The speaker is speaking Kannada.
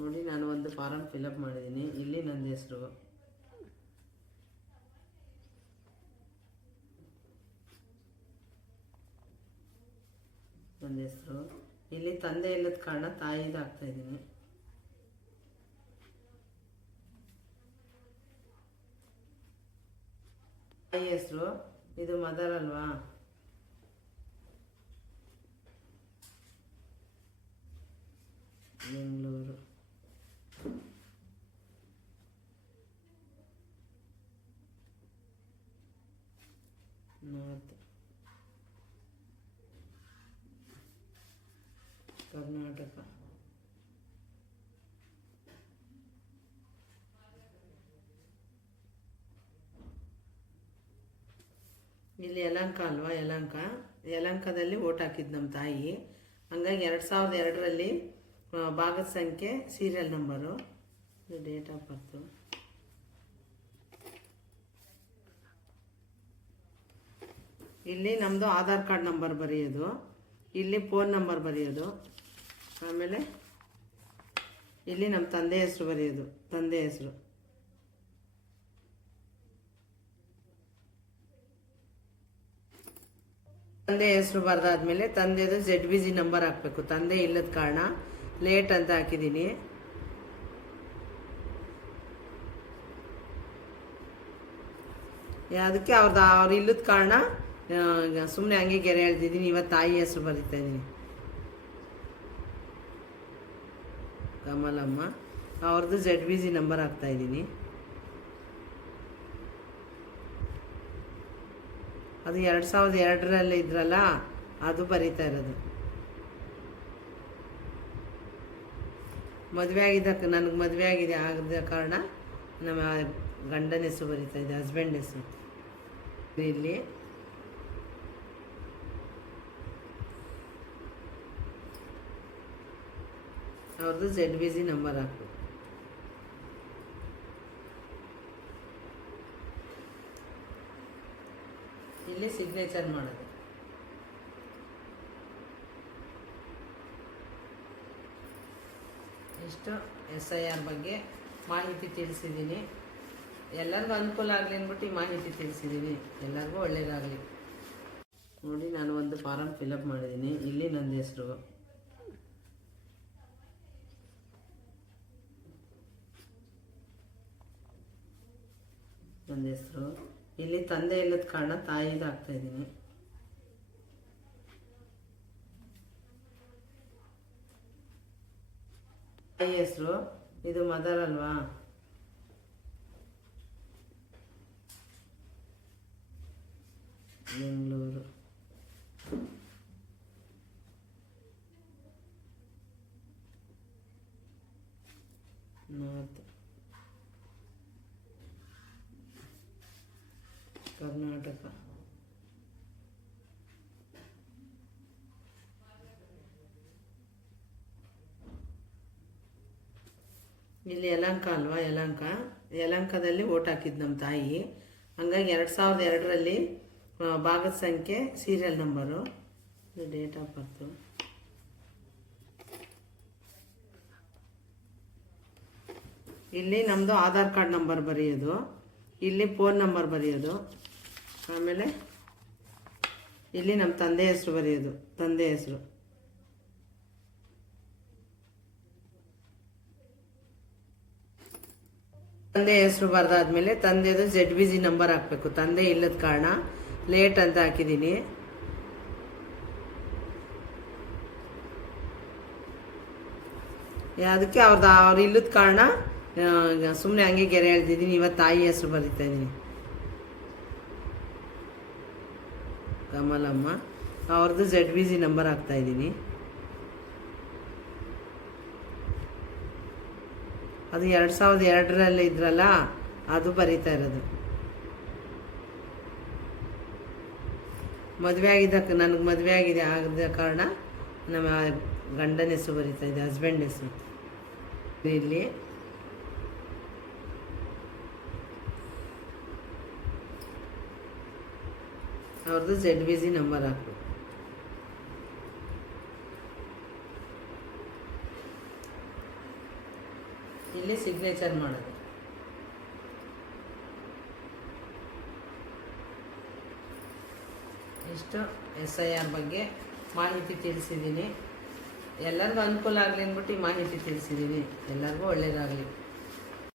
ನೋಡಿ, ನಾನು ಒಂದು ಫಾರಮ್ ಫಿಲಪ್ ಮಾಡಿದ್ದೀನಿ. ಇಲ್ಲಿ ನನ್ನ ಹೆಸರು, ಇಲ್ಲಿ ತಂದೆ ಇಲ್ಲದ ಕಾರಣ ತಾಯಿದು ಹಾಕ್ತಾಯಿದ್ದೀನಿ. ತಾಯಿ ಹೆಸರು, ಇದು ಮದರ್ ಅಲ್ವಾ, ಬೆಂಗಳೂರು. ನಾರ್ತ್ ಕರ್ನಾಟಕ. ಇಲ್ಲಿ ಯಲಹಂಕ ಅಲ್ವಾ, ಯಲಹಂಕದಲ್ಲಿ ಓಟ್ ಹಾಕಿದ್ದು ನಮ್ಮ ತಾಯಿ. ಹಂಗಾಗಿ 2002ರಲ್ಲಿ ಭಾಗದ ಸಂಖ್ಯೆ, serial number, date of birth. ಇಲ್ಲಿ ನಮ್ಮದು ಆಧಾರ್ ಕಾರ್ಡ್ ನಂಬರ್ ಬರೆಯೋದು, ಇಲ್ಲಿ ಫೋನ್ ನಂಬರ್ ಬರೆಯೋದು, ಆಮೇಲೆ ಇಲ್ಲಿ ನಮ್ಮ ತಂದೆ ಹೆಸರು ಬರೆಯೋದು, ತಂದೆ ಹೆಸರು. ತಂದೆ ಹೆಸರು ಬರೆದಾದ್ಮೇಲೆ ತಂದೆದು ZBG ನಂಬರ್ ಹಾಕಬೇಕು. ತಂದೆ ಇಲ್ಲದ ಕಾರಣ ಲೇಟ್ ಅಂತ ಹಾಕಿದ್ದೀನಿ. ಅದಕ್ಕೆ ಅವ್ರು ಇಲ್ಲದ ಕಾರಣ ಸುಮ್ಮನೆ ಹಂಗೆ ಗೆರೆ ಹೇಳ್ತಿದ್ದೀನಿ. ಇವತ್ತು ತಾಯಿ ಹೆಸರು ಬರೀತಾ ಇದ್ದೀನಿ, ಕಮಲಮ್ಮ. ಅವ್ರದ್ದು ZBG ನಂಬರ್ ಹಾಕ್ತಾ ಇದ್ದೀನಿ. ಅದು 2002ರಲ್ಲಿ ಇದ್ರಲ್ಲ, ಅದು ಬರೀತಾ ಇರೋದು. ನನಗೆ ಮದುವೆ ಆಗಿದೆ ಆಗದ ಕಾರಣ ನಮ್ಮ ಗಂಡನ ಹೆಸರು ಬರೀತಾ ಇದೆ, ಹಸ್ಬೆಂಡ್ ಹೆಸರು. ಇಲ್ಲಿ ಅವ್ರದ್ದು ZBG ನಂಬರ್ ಹಾಕು. ಇಲ್ಲಿ ಸಿಗ್ನೇಚರ್ ಮಾಡೋದು. ಇಷ್ಟು SIR ಬಗ್ಗೆ ಮಾಹಿತಿ ತಿಳಿಸಿದ್ದೀನಿ. ಎಲ್ಲರಿಗೂ ಅನುಕೂಲ ಆಗಲಿ ಅಂದ್ಬಿಟ್ಟು ಈ ಮಾಹಿತಿ ತಿಳಿಸಿದ್ದೀನಿ. ಎಲ್ಲರಿಗೂ ಒಳ್ಳೆಯದಾಗಲಿ. ನೋಡಿ, ನಾನು ಒಂದು ಫಾರಮ್ ಫಿಲಪ್ ಮಾಡಿದ್ದೀನಿ. ಇಲ್ಲಿ ನನ್ನ ಹೆಸರು, ಇಲ್ಲಿ ತಂದೆ ಇಲ್ಲದ ಕಾರಣ ತಾಯಿದು ಹಾಕ್ತಾಯಿದ್ದೀನಿ. ತಾಯಿ ಹೆಸರು, ಇದು ಮದರ್ ಅಲ್ವಾ, ಬೆಂಗಳೂರು. ನಾರ್ತ್ ಕರ್ನಾಟಕ. ಇಲ್ಲಿ ಯಲಹಂಕ ಅಲ್ವಾ, ಯಲಹಂಕದಲ್ಲಿ ಓಟ್ ಹಾಕಿದ್ದು ನಮ್ಮ ತಾಯಿ. ಹಂಗಾಗಿ 2002ರಲ್ಲಿ ಭಾಗದ ಸಂಖ್ಯೆ, serial number, date of birth. ಇಲ್ಲಿ ನಮ್ಮದು ಆಧಾರ್ ಕಾರ್ಡ್ ನಂಬರ್ ಬರೆಯೋದು, ಇಲ್ಲಿ ಫೋನ್ ನಂಬರ್ ಬರೆಯೋದು, ಆಮೇಲೆ ಇಲ್ಲಿ ನಮ್ಮ ತಂದೆ ಹೆಸರು ಬರೆಯೋದು, ತಂದೆ ಹೆಸರು. ತಂದೆ ಹೆಸರು ಬರೆದಾದ್ಮೇಲೆ ತಂದೆದು ZBG ನಂಬರ್ ಹಾಕಬೇಕು. ತಂದೆ ಇಲ್ಲದ ಕಾರಣ ಲೇಟ್ ಅಂತ ಹಾಕಿದ್ದೀನಿ. ಅದಕ್ಕೆ ಅವ್ರು ಇಲ್ಲದ ಕಾರಣ ಸುಮ್ಮನೆ ಹಂಗೆ ಗೆರೆ ಹೇಳ್ತಿದ್ದೀನಿ. ಇವತ್ತು ತಾಯಿ ಹೆಸರು ಬರೀತಾ ಇದ್ದೀನಿ, ಕಮಲಮ್ಮ. ಅವ್ರದ್ದು ZBG ನಂಬರ್ ಹಾಕ್ತಾ ಇದ್ದೀನಿ. ಅದು 2002ರಲ್ಲಿ ಇದ್ರಲ್ಲ, ಅದು ಬರೀತಾ ಇರೋದು. ನನಗೆ ಮದುವೆ ಆಗಿದೆ ಆಗದ ಕಾರಣ ನಮ್ಮ ಗಂಡನ ಹೆಸರು ಬರೀತಾ ಇದೆ, ಹಸ್ಬೆಂಡ್ ಹೆಸರು. ಇಲ್ಲಿ ಅವ್ರದ್ದು ZBG ನಂಬರ್ ಹಾಕು. ಇಲ್ಲಿ ಸಿಗ್ನೇಚರ್ ಮಾಡೋದು. ಇಷ್ಟು SIR ಬಗ್ಗೆ ಮಾಹಿತಿ ತಿಳಿಸಿದ್ದೀನಿ. ಎಲ್ಲರಿಗೂ ಅನುಕೂಲ ಆಗಲಿ ಅಂದ್ಬಿಟ್ಟು ಈ ಮಾಹಿತಿ ತಿಳಿಸಿದ್ದೀನಿ. ಎಲ್ಲರಿಗೂ ಒಳ್ಳೆಯದಾಗಲಿ.